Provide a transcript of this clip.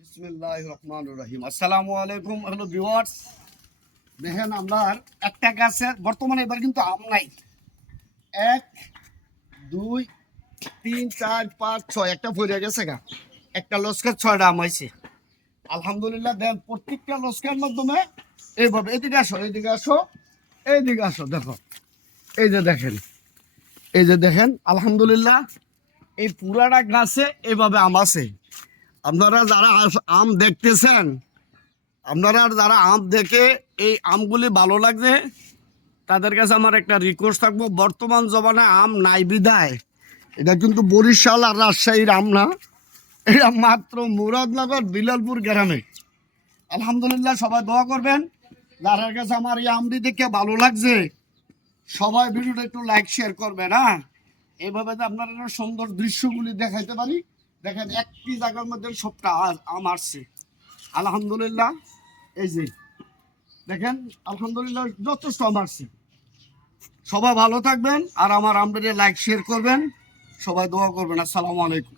বিসমিল্লাহির রহমানির রহিম। আসসালামু আলাইকুম হ্যালো ভিউয়ার্স। দেখেন আমার একটা গাছে বর্তমানে এবার কিন্তু আম নাই। 1 2 3 4 5 6 একটা পড়ে গেছে গা। একটা লস্কার 6টা আম হইছে। আলহামদুলিল্লাহ দেন প্রত্যেকটা লস্কার মাধ্যমে এইভাবে এদিকে আসো এইদিকে আসো এইদিকে আসো দেখো এই যে দেখেন এই যে দেখেন আলহামদুলিল্লাহ এই পুরাটা গাছে এইভাবে আম আছে। আপনারা যারা আম দেখতেছেন, আপনারা যারা আম দেখে এই আমগুলি ভালো লাগছে তাদের কাছে আমার একটা রিকোয়েস্ট থাকবো, বর্তমান জমানায় আম নাই বিধায় এটা কিন্তু বরিশাল আর রাজশাহীর আম না, এটা মাত্র মুরাদনগর বিলালপুর গ্রামে। আলহামদুলিল্লাহ সবাই দোয়া করবেন। যার কাছে আমার এই আমটি দেখে ভালো লাগছে সবাই ভিডিওটা একটু লাইক শেয়ার করবেন। হ্যাঁ, এইভাবে যে আপনারা সুন্দর দৃশ্যগুলি দেখাইতে পারি। দেখেন একটি জায়গার মধ্যে সবটা আম আসছে আলহামদুলিল্লাহ। এই যে দেখেন আলহামদুলিল্লাহ যথেষ্ট আম আসছে। সবাই ভালো থাকবেন আর আমার আমটা লাইক শেয়ার করবেন, সবাই দোয়া করবেন। আসসালামু আলাইকুম।